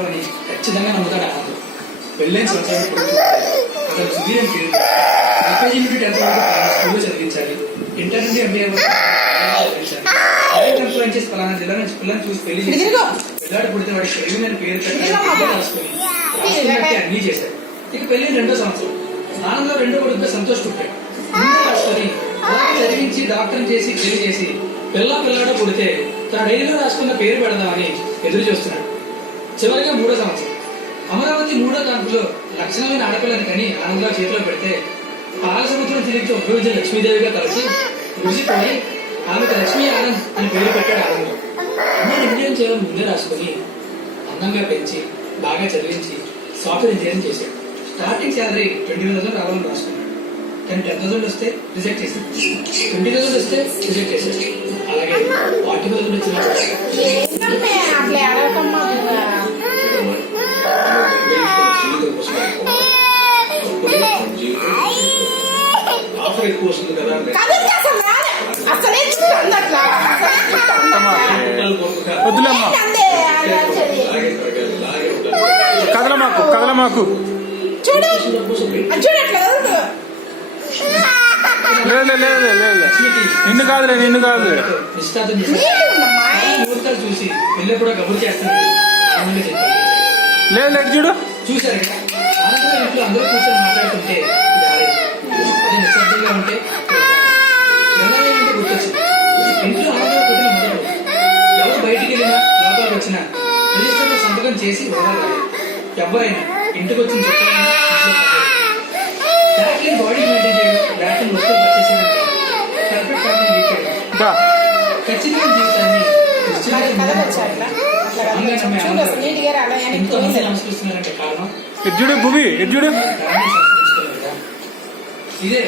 సంవత్సరం ఖచ్చితంగా నమ్ముతాడు ఆనందం. పెళ్ళైన సంవత్సరం అతను సుధీర్ అని పేరు. ఎల్కేజీ నుండి 10th వరకు స్కూల్లో చదివించాలి. ఇంటర్ నుండి MBA వరకు చదివించాలి. ఇన్ఫ్లుయెన్సెస్ పలానా జిల్లా నుంచి పిల్లల్ని చూసి పెళ్లి చేసి పిల్లాడు పుడితే వాడి షెడ్యూల్ అని పేరు రాసుకొని అన్ని చేశారు. ఇక పెళ్లి 2వ సంవత్సరం ఆనందం 2వ కొడుకుగా సంతోష్ పుట్టాడు. రాసుకొని అలాగే చదివించి డాక్టర్ చేసి పెళ్లి చేసి పిల్లాడో పుడితే తన డైరీలో రాసుకున్న పేరు పెడదామని ఎదురు చూస్తున్నాడు. చివరిగా 3వ సంవత్సరం అమరావతి 3వ కాన్పులో లక్షణమైన ఆడపిల్లని కని ఆనందరావు చేతిలో పెడితే పాల సముద్రం తిరిగి ఉపయోగించిన లక్ష్మీదేవిగా కలిసి మురిసిపోయి ఆమెకు లక్ష్మీ ఆనంద్ అని పేరు పెట్టాడు ఆనందం. అమ్మాయి ఇండియన్ చేయాలని ముందే రాసుకొని అందంగా పెంచి బాగా చదివించి సాఫ్ట్వేర్ ఇంజనీరింగ్ చేశాడు. స్టార్టింగ్ శాలరీ 20,000 రావాలని రాసుకున్నాడు. కానీ 10,000 వస్తే రిజెక్ట్ చేశాడు. 20,000 వస్తే రిజెక్ట్ చేశాడు. అలాగే 40,000 వచ్చిన ఆఫర్ ఎక్కువ వస్తుంది కదా. వద్దులేమ్మా, కదలమాకు లేదు నిన్ను కాదులే చూసి పెళ్ళి కూడా కబుర్ చేస్తాను లేదు చూడు చూసారు ఇంట్లో అందరూ కూర్చొని మాట్లాడుతుంటే అదే నిశ్శబ్దంగా ఉంటే గుర్తొచ్చింది. ఇంట్లో ఆనందంగా పుట్టిన మొదలు ఎవరు బయటికి వెళ్ళినా లోపలికి వచ్చినా రిజిస్టర్లో సంతకం చేసి వదలాలి. ఎవరైనా ఇంటికి వచ్చిన చెప్పాలి బాడీ మెయింటైన్ చేయడం, బ్యాటరీ వస్తువులు పర్చేసింగ్ పర్ఫెక్ట్ ఫ్యామిలీ లీడ్ చేయడం, ఖచ్చితమైన జీవితాన్ని నమస్కరిస్తున్నారంటే కారణం ఎడ్జుడు భూమి ఎడ్జుడు ఇదే.